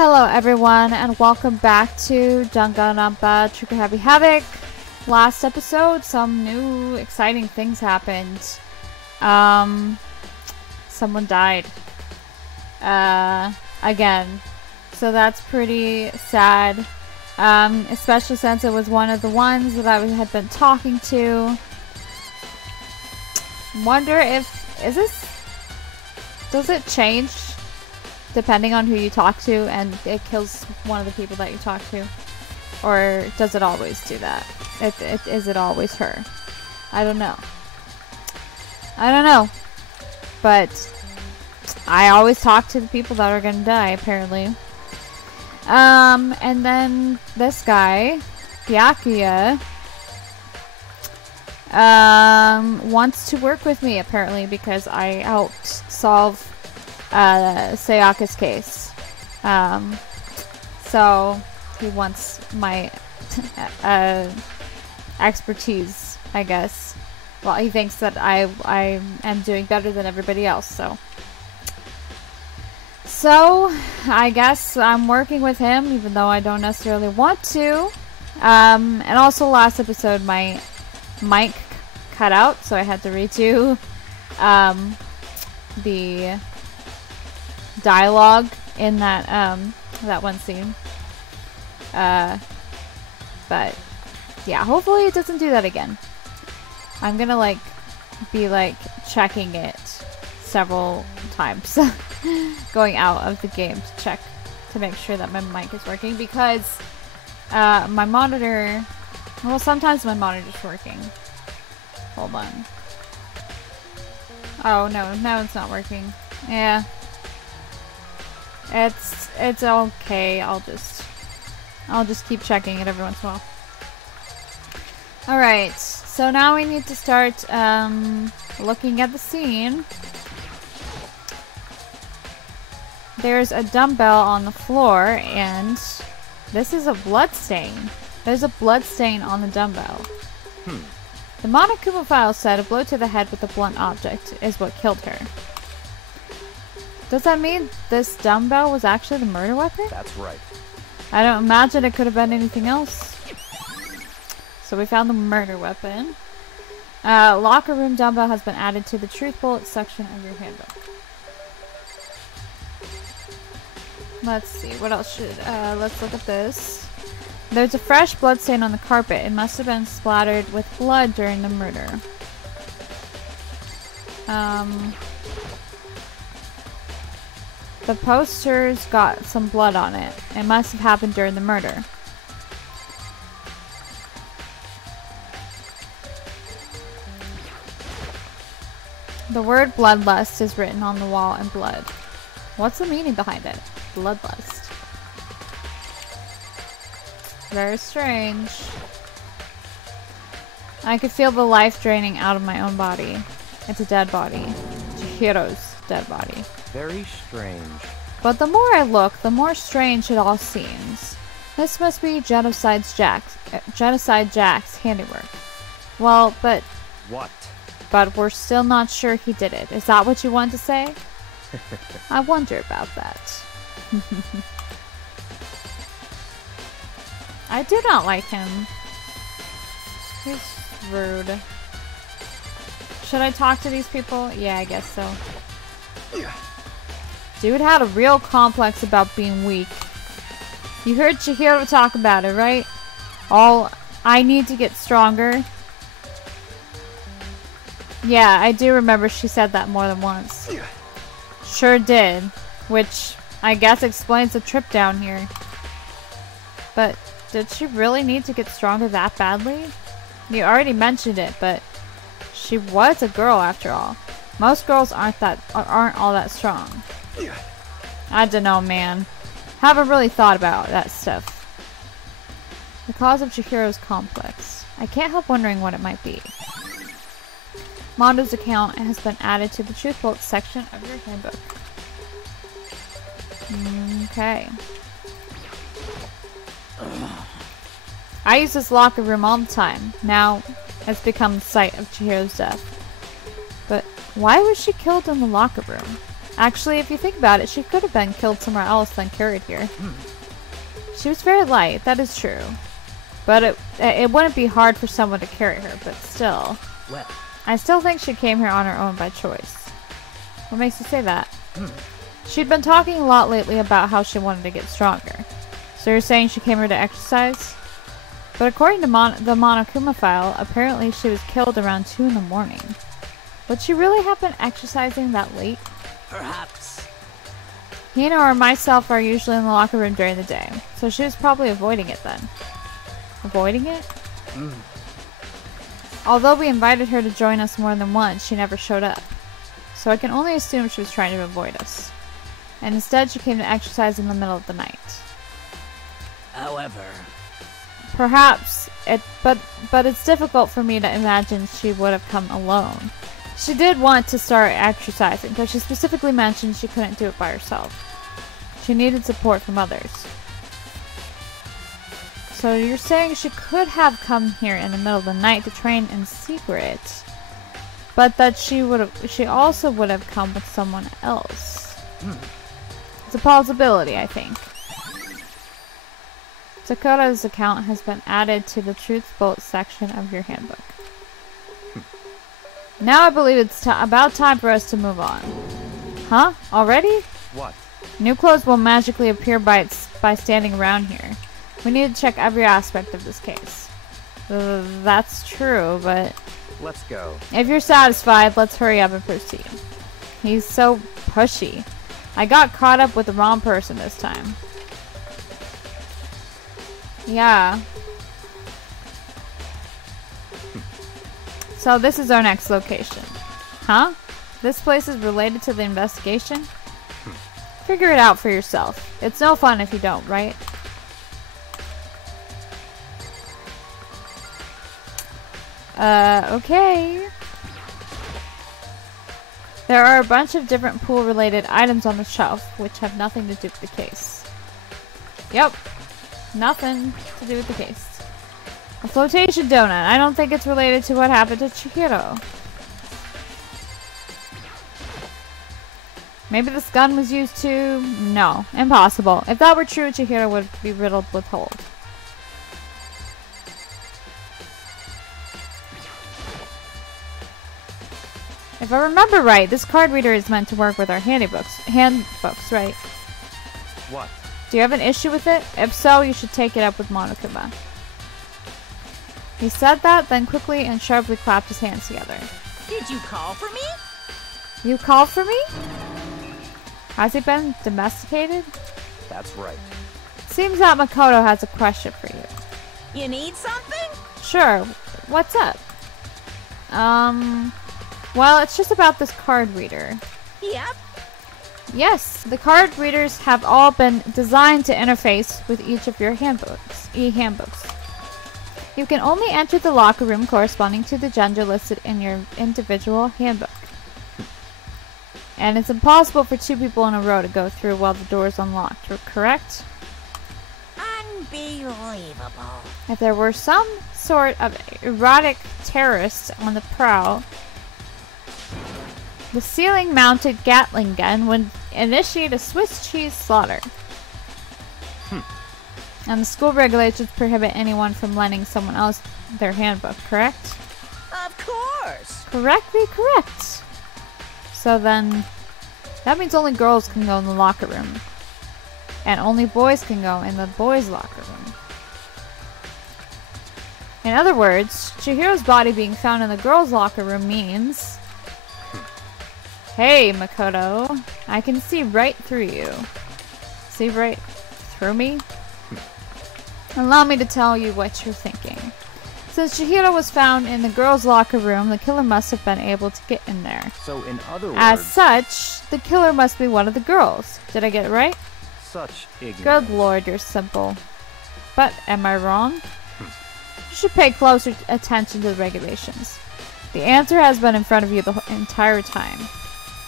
Hello everyone and welcome back to Danganronpa Trigger Happy Havoc. Last episode, some new exciting things happened. Someone died. Again. So that's pretty sad. Especially since it was one of the ones that I had been talking to. Wonder if, does it change depending on who you talk to and it kills one of the people that you talk to? Or does it always do that? Is it always her? I don't know. But I always talk to the people that are gonna die, apparently. And then this guy, Byakuya, wants to work with me, apparently, because I helped solve Sayaka's case. So he wants my expertise, I guess. Well, he thinks that I am doing better than everybody else, so I guess I'm working with him, even though I don't necessarily want to. And also last episode my mic cut out, so I had to redo the dialogue in that that one scene. But yeah, hopefully it doesn't do that again. I'm gonna be checking it several times going out of the game to check to make sure that my mic is working, because my monitor, well, sometimes my monitor's working. Hold on. Oh no, it's not working. Yeah. It's okay. I'll just keep checking it every once in a while. Alright, so now we need to start looking at the scene. There's a dumbbell on the floor, and this is a blood stain. There's a blood stain on the dumbbell. The Monokuma file said a blow to the head with a blunt object is what killed her. Does that mean this dumbbell was actually the murder weapon? That's right. I don't imagine it could have been anything else. So we found the murder weapon. Locker room dumbbell has been added to the truth bullet section of your handbook. Let's see, what else should, let's look at this. There's a fresh blood stain on the carpet. It must have been splattered with blood during the murder. The poster's got some blood on it. It must have happened during the murder. The word bloodlust is written on the wall in blood. What's the meaning behind it? Bloodlust. Very strange. I could feel the life draining out of my own body. It's a dead body. Chihiro's dead body. Very strange. But the more I look, the more strange it all seems. This must be Genocide Jack's handiwork. Well, but... What? But we're still not sure he did it. Is that what you want to say? I wonder about that. I do not like him. He's rude. Should I talk to these people? Yeah, I guess so. Dude had a real complex about being weak. You heard Chihiro talk about it, right? I need to get stronger. Yeah, I do remember she said that more than once. Sure did. Which, I guess explains the trip down here. But, did she really need to get stronger that badly? You already mentioned it, but she was a girl after all. Most girls aren't all that strong. I don't know, man. Haven't really thought about that stuff. The cause of Chihiro's complex. I can't help wondering what it might be. Mondo's account has been added to the truth bullet section of your handbook. Okay. I use this locker room all the time. Now, it's become the site of Chihiro's death. But why was she killed in the locker room? Actually, if you think about it, she could have been killed somewhere else than carried here. She was very light, that is true. But it wouldn't be hard for someone to carry her, but still. Well, I still think she came here on her own by choice. What makes you say that? She'd been talking a lot lately about how she wanted to get stronger. So you're saying she came here to exercise? But according to the Monokuma file, apparently she was killed around 2 in the morning. Would she really have been exercising that late? perhaps. Hina or myself are usually in the locker room during the day, so she was probably avoiding it then. Avoiding it? Although we invited her to join us more than once, she never showed up. So I can only assume she was trying to avoid us. And instead she came to exercise in the middle of the night. However, Perhaps, but it's difficult for me to imagine she would have come alone. She did want to start exercising, but she specifically mentioned she couldn't do it by herself. She needed support from others. So you're saying she could have come here in the middle of the night to train in secret, but that she also would have come with someone else. It's a possibility, I think. Dakota's account has been added to the Truth Bolt section of your handbook. Now I believe it's about time for us to move on. Huh? Already? what? New clothes will magically appear by standing around here. We need to check every aspect of this case. That's true, but Let's go. if you're satisfied, let's hurry up and proceed. He's so pushy. I got caught up with the wrong person this time. Yeah. So this is our next location. Huh? This place is related to the investigation? Figure it out for yourself. It's no fun if you don't, right? Okay. There are a bunch of different pool-related items on the shelf, which have nothing to do with the case. Yep. Nothing to do with the case. A flotation donut. I don't think it's related to what happened to Chihiro. Maybe this gun was used to... No. Impossible. If that were true, Chihiro would be riddled with holes. If I remember right, this card reader is meant to work with our handbooks, right? What? Do you have an issue with it? If so, you should take it up with Monokuma. He said that, then quickly and sharply clapped his hands together. Did you call for me? You called for me? Has he been domesticated? That's right. Seems that Makoto has a question for you. You need something? Sure. What's up? Well, it's just about this card reader. Yep. Yes, the card readers have all been designed to interface with each of your e-handbooks. You can only enter the locker room corresponding to the gender listed in your individual handbook. And it's impossible for 2 people in a row to go through while the door is unlocked, correct? Unbelievable. If there were some sort of erotic terrorist on the prowl, the ceiling-mounted Gatling gun would initiate a Swiss cheese slaughter. And the school regulations prohibit anyone from lending someone else their handbook, correct? Of course. Correctly correct. So then, that means only girls can go in the locker room. And only boys can go in the boys' locker room. In other words, Chihiro's body being found in the girls' locker room means... Hey, Makoto. I can see right through you. See right through me? Allow me to tell you what you're thinking. Since Chihiro was found in the girls' locker room, the killer must have been able to get in there. So in other words... As such, the killer must be one of the girls. Did I get it right? Such ignorance. Good lord, you're simple. But am I wrong? You should pay closer attention to the regulations. The answer has been in front of you the entire time.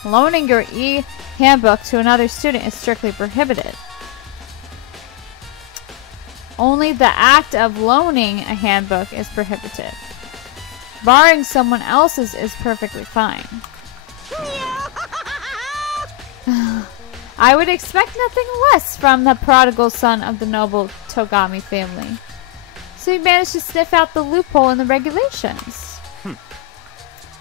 Loaning your e-handbook to another student is strictly prohibited. Only the act of loaning a handbook is prohibited. Borrowing someone else's is perfectly fine. I would expect nothing less from the prodigal son of the noble Togami family. So you managed to sniff out the loophole in the regulations.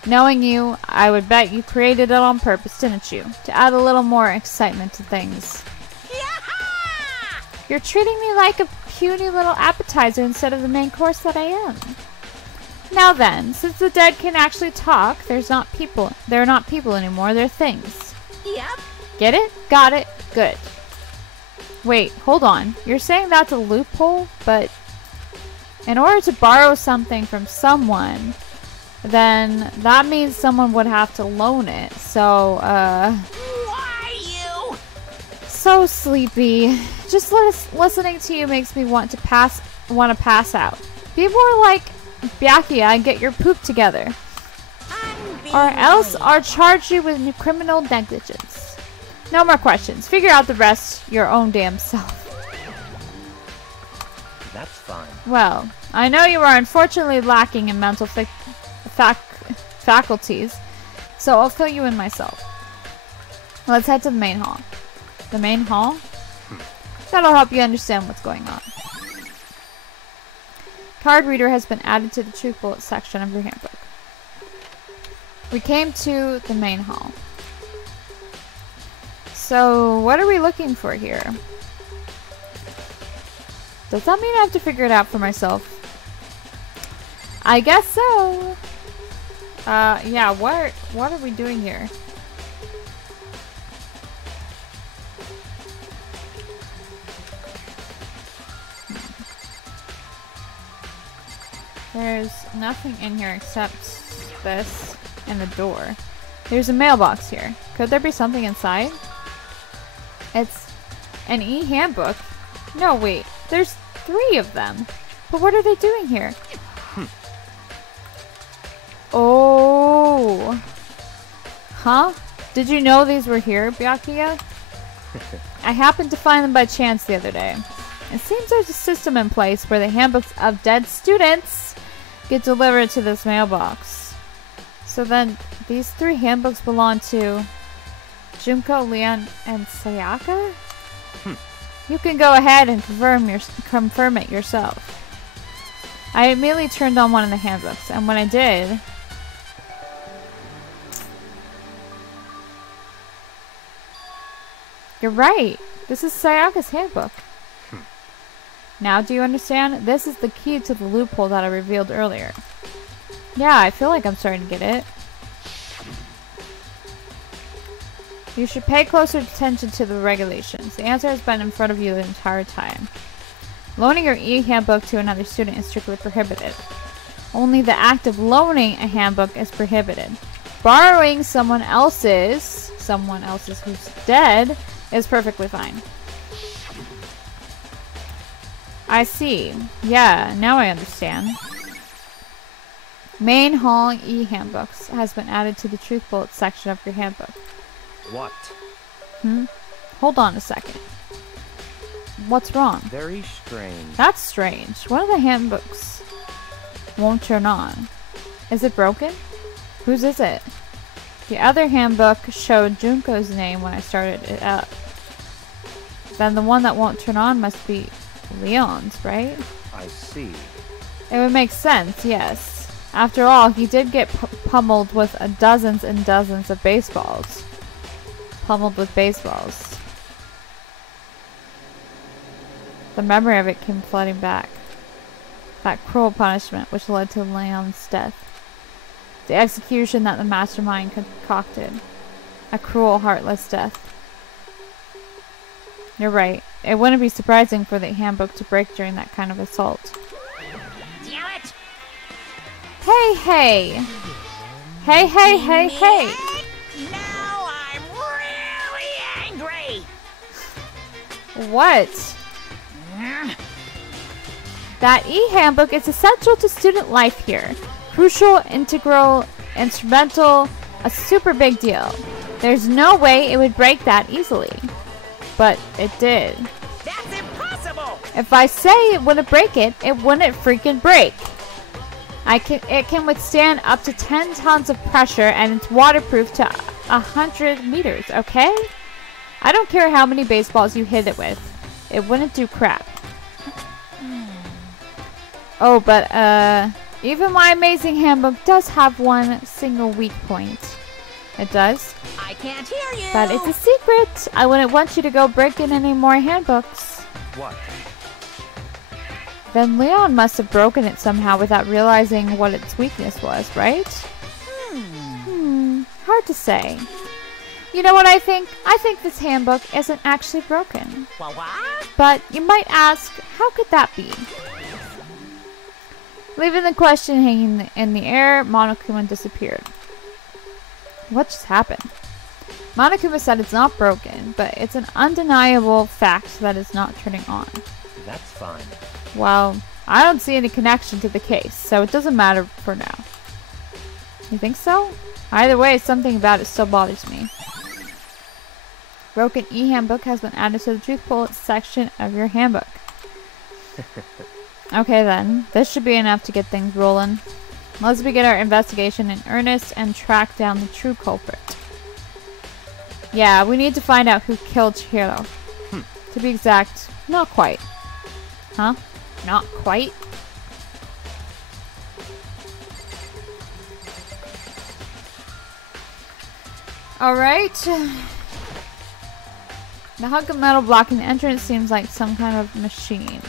Knowing you, I would bet you created it on purpose, didn't you? To add a little more excitement to things. Yaha! You're treating me like a puny little appetizer instead of the main course that I am. Now then, since the dead can actually talk, they're not people anymore, they're things. Yep. Get it? Got it? Good. Wait, hold on. You're saying that's a loophole, but in order to borrow something from someone, then that means someone would have to loan it. So, Why you? so sleepy. Just listening to you makes me want to pass out. Be more like Byakuya and get your poop together. Or else I'll charge you with criminal negligence. No more questions. Figure out the rest your own damn self. That's fine. Well, I know you are unfortunately lacking in mental faculties, so I'll fill you in myself. Let's head to the main hall. The main hall? That'll help you understand what's going on. Card reader has been added to the truth bullet section of your handbook. We came to the main hall. So, what are we looking for here? Does that mean I have to figure it out for myself? I guess so. Yeah, what are we doing here? There's nothing in here except this and the door. There's a mailbox here. Could there be something inside? It's an e-handbook. No, wait. There's 3 of them. But what are they doing here? Oh. Huh? Did you know these were here, Byakuya? I happened to find them by chance the other day. It seems there's a system in place where the handbooks of dead students get delivered to this mailbox. So then, these 3 handbooks belong to Junko, Leon, and Sayaka? You can go ahead and confirm it yourself. I immediately turned on one of the handbooks, and when I did... You're right! This is Sayaka's handbook. Now do you understand? This is the key to the loophole that I revealed earlier. Yeah, I feel like I'm starting to get it. You should pay closer attention to the regulations. The answer has been in front of you the entire time. Loaning your e-handbook to another student is strictly prohibited. Only the act of loaning a handbook is prohibited. Borrowing someone else's who's dead, is perfectly fine. I see. Yeah, now I understand. Main Hall e-handbooks has been added to the truth bullet section of your handbook. What? Hold on a second. What's wrong? Very strange. That's strange. One of the handbooks won't turn on. Is it broken? Whose is it? The other handbook showed Junko's name when I started it up. Then the one that won't turn on must be Leon's, right? I see. It would make sense, yes. After all, he did get pummeled with dozens and dozens of baseballs. Pummeled with baseballs. The memory of it came flooding back. That cruel punishment which led to Leon's death. The execution that the mastermind concocted. A cruel, heartless death. You're right. It wouldn't be surprising for the handbook to break during that kind of assault. Damn it! Hey, hey! Hey, hey, hey, hey! Now I'm really angry! What? That e-handbook is essential to student life here. Crucial, integral, instrumental, a super big deal. There's no way it would break that easily. But it did. That's impossible! If I say it wouldn't break it, it wouldn't freaking break. It can withstand up to 10 tons of pressure and it's waterproof to 100 meters, okay? I don't care how many baseballs you hit it with. It wouldn't do crap. Oh, but, even my amazing handbook does have one single weak point. It does. I can't hear you. But it's a secret. I wouldn't want you to go break in any more handbooks. What? Then Leon must have broken it somehow without realizing what its weakness was, right? Hard to say. You know what I think? I think this handbook isn't actually broken. What? But you might ask, how could that be? Leaving the question hanging in the air, Monokuma disappeared. What just happened? Monokuma said it's not broken, but it's an undeniable fact that it's not turning on. That's fine. Well, I don't see any connection to the case, so it doesn't matter for now. You think so? Either way, something about it still bothers me. Broken e-handbook has been added to the truth bullet section of your handbook. Okay then, this should be enough to get things rolling. Let's begin our investigation in earnest and track down the true culprit. Yeah, we need to find out who killed Chihiro. To be exact, not quite. Huh? Not quite? Alright. The hunk of metal blocking the entrance seems like some kind of machine.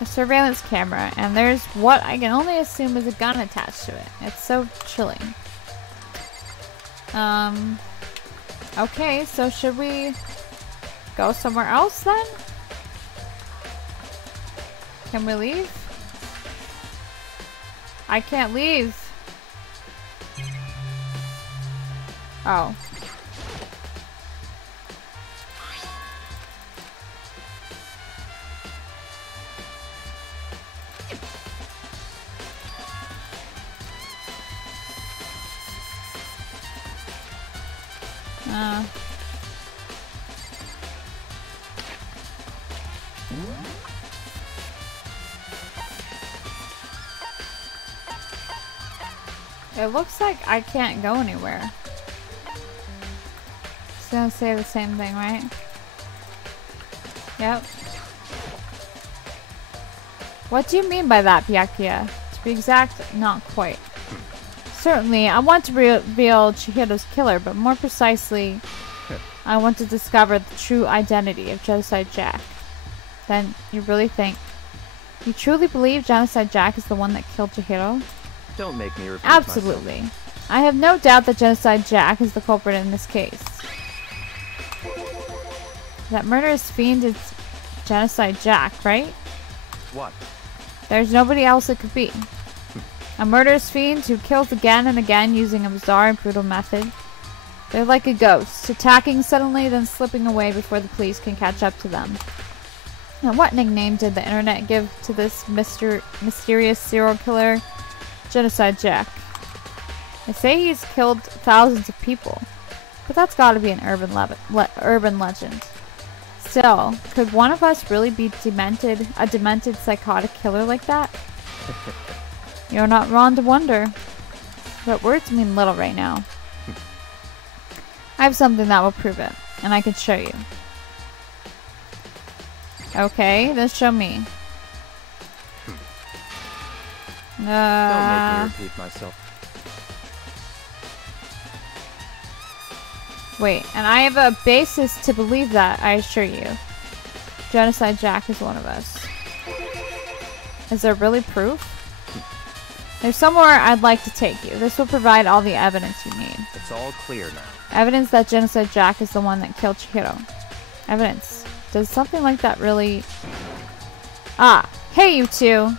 A surveillance camera, and there's what I can only assume is a gun attached to it. It's so chilling. Okay, so should we go somewhere else then? Can we leave? I can't leave. Oh. It looks like I can't go anywhere. It's gonna say the same thing, right? Yep. What do you mean by that, Byakuya? To be exact, not quite. Certainly, I want to reveal Chihiro's killer, but more precisely, I want to discover the true identity of Genocide Jack. Then, you really think... You truly believe Genocide Jack is the one that killed Chihiro? Don't make me repeat Absolutely. myself. I have no doubt that Genocide Jack is the culprit in this case. That murderous fiend is Genocide Jack, right? What? There's nobody else it could be. A murderous fiend who kills again and again using a bizarre and brutal method. They're like a ghost, attacking suddenly then slipping away before the police can catch up to them. Now, what nickname did the internet give to this mysterious serial killer? Genocide Jack. They say he's killed thousands of people, but that's gotta be an urban legend. Still, could one of us really be a demented psychotic killer like that? You're not wrong to wonder. But words mean little right now. I have something that will prove it, and I can show you. Okay, then show me. Don't make me repeat myself. Wait, and I have a basis to believe that, I assure you. Genocide Jack is one of us. Is there really proof? There's somewhere I'd like to take you. This will provide all the evidence you need. It's all clear now. Evidence that Genocide Jack is the one that killed Chihiro. Evidence. Does something like that really... Ah! Hey, you two!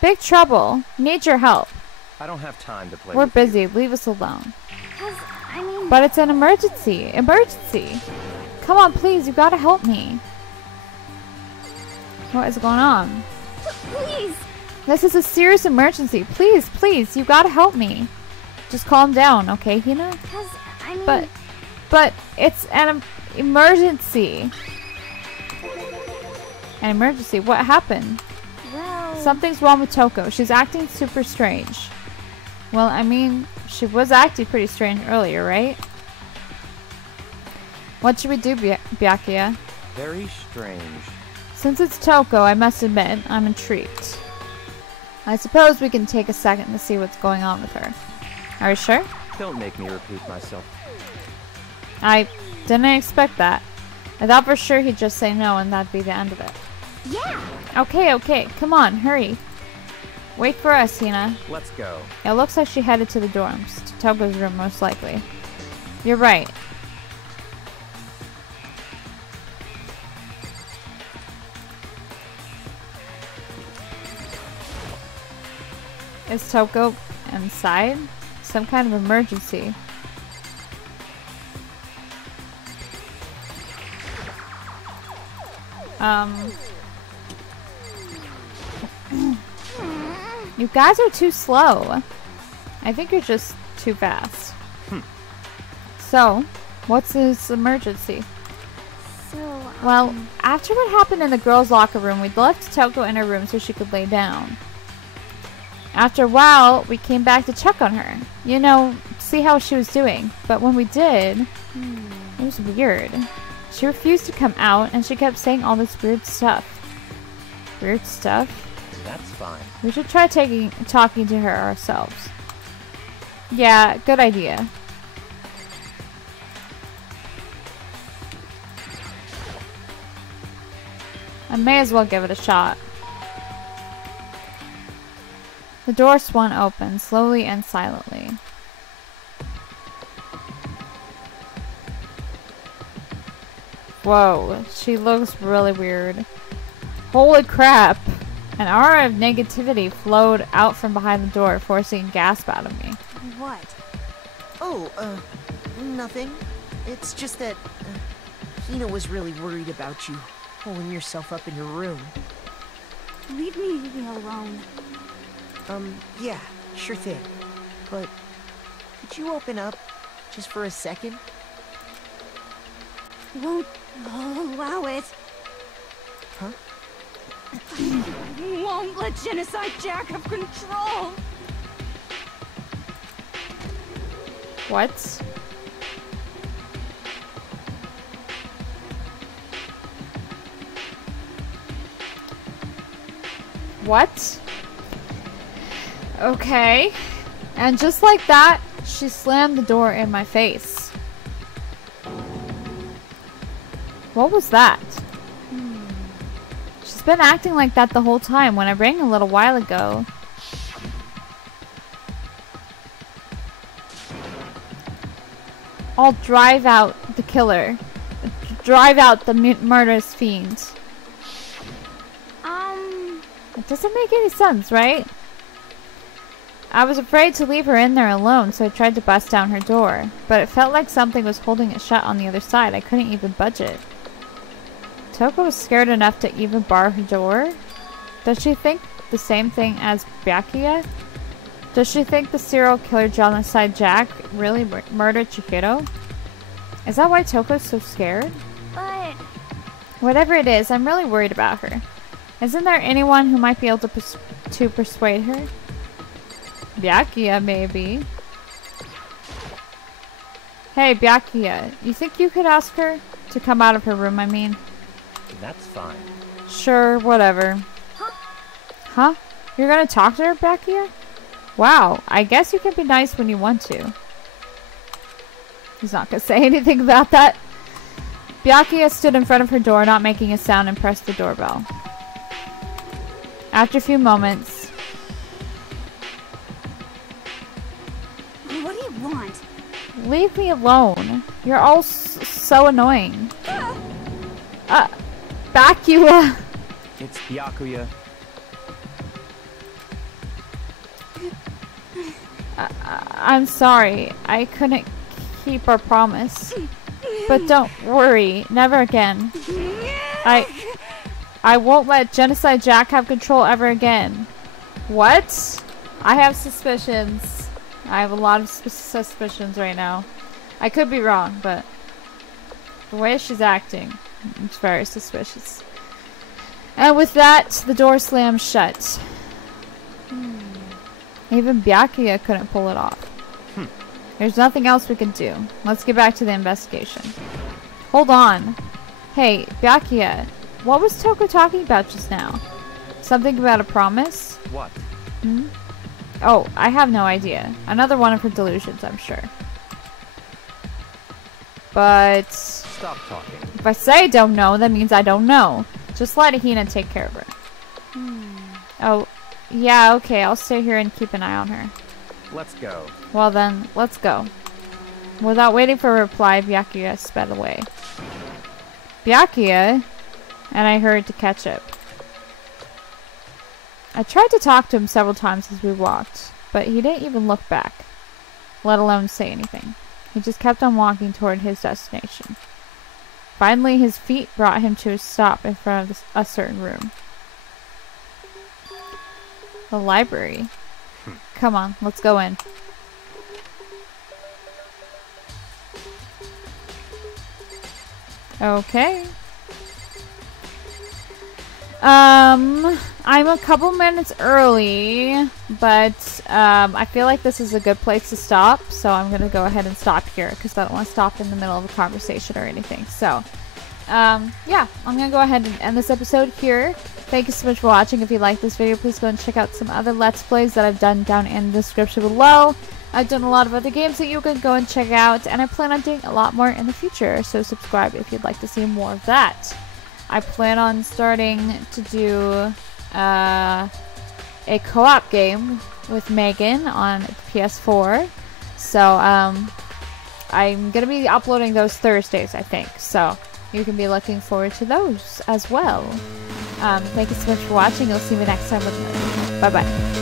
Big trouble. Need your help. I don't have time to play We're with you. busy. Leave us alone. I mean... But it's an emergency. Emergency! Come on, please. You gotta help me. What is going on? Please! This is a serious emergency. Please, please. You gotta help me. Just calm down, okay, Hina? Because, I mean... But it's an emergency. An emergency? What happened? Well... Something's wrong with Toko. She's acting super strange. Well, I mean, she was acting pretty strange earlier, right? What should we do, Byakuya? Very strange. Since it's Toko, I must admit, I'm intrigued. I suppose we can take a second to see what's going on with her. Are you sure? Don't make me repeat myself. I didn't expect that. I thought for sure he'd just say no and that'd be the end of it. Yeah. Okay, come on, hurry. Wait for us, Hina. Let's go. It looks like she headed to the dorms, to Toko's room most likely. You're right. Is Toko inside? Some kind of emergency. You guys are too slow. I think you're just too fast. So, what's this emergency? So, Well, after what happened in the girls' locker room, we left Toko in her room so she could lay down. After a while, we came back to check on her. You know, see how she was doing. But when we did, it was weird. She refused to come out, and she kept saying all this weird stuff. Weird stuff? That's fine. We should try talking to her ourselves. Yeah, good idea. I may as well give it a shot. The door swung open, slowly and silently. Whoa, she looks really weird. Holy crap! An aura of negativity flowed out from behind the door, forcing a gasp out of me. what? Oh, nothing. It's just that Hina was really worried about you holding yourself up in your room. Leave me alone. Yeah, sure thing. But could you open up just for a second? Won't allow it. Huh? Won't let Genocide Jack have control. What? What? Okay. And just like that, she slammed the door in my face. What was that? She's been acting like that the whole time. When I rang a little while ago, I'll drive out the killer. Drive out the murderous fiend. It doesn't make any sense, right? I was afraid to leave her in there alone, so I tried to bust down her door. But it felt like something was holding it shut on the other side. I couldn't even budge it. Toko was scared enough to even bar her door? Does she think the same thing as Byakuya? Does she think the serial killer Genocide Jack really murdered Chihiro? Is that why Toko's so scared? But Whatever it is, I'm really worried about her. Isn't there anyone who might be able to persuade her? Byakuya, maybe. Hey, Byakuya, you think you could ask her to come out of her room, I mean? That's fine. Sure, whatever. Huh? You're gonna talk to her, Byakuya? Wow, I guess you can be nice when you want to. He's not gonna say anything about that. Byakuya stood in front of her door, not making a sound, and pressed the doorbell. After a few moments... what do you want? Leave me alone. You're all so annoying. Byakuya! It's Byakuya. I'm sorry. I couldn't keep our promise. But don't worry. Never again. I won't let Genocide Jack have control ever again. What? I have suspicions. I have a lot of suspicions right now. I could be wrong, but the way she's acting, it's very suspicious. And with that, the door slammed shut. Even Byakuya couldn't pull it off. There's nothing else we can do. Let's get back to the investigation. Hold on. Hey, Byakuya, what was Toko talking about just now? Something about a promise? What? Hmm? Oh, I have no idea. Another one of her delusions, I'm sure. But Stop talking. if I say I don't know, that means I don't know. Just let Hina take care of her. Oh, yeah, okay, I'll stay here and keep an eye on her. Let's go. Well then, let's go. Without waiting for a reply, Byakuya sped away. Byakuya? And I hurried to catch up. I tried to talk to him several times as we walked, but he didn't even look back, let alone say anything. He just kept on walking toward his destination. Finally, his feet brought him to a stop in front of a certain room. The library. Come on, let's go in. Okay. I'm a couple minutes early, but I feel like this is a good place to stop, so I'm gonna go ahead and stop here because I don't want to stop in the middle of a conversation or anything. So, yeah, I'm gonna go ahead and end this episode here. Thank you so much for watching. If you like this video, please go and check out some other Let's Plays that I've done down in the description below. I've done a lot of other games that you can go and check out, and I plan on doing a lot more in the future, so subscribe if you'd like to see more of that. I plan on starting to do a co-op game with Megan on PS4, so I'm going to be uploading those Thursdays, I think, so you can be looking forward to those as well. Thank you so much for watching. I'll see you next time with another video. Bye-bye.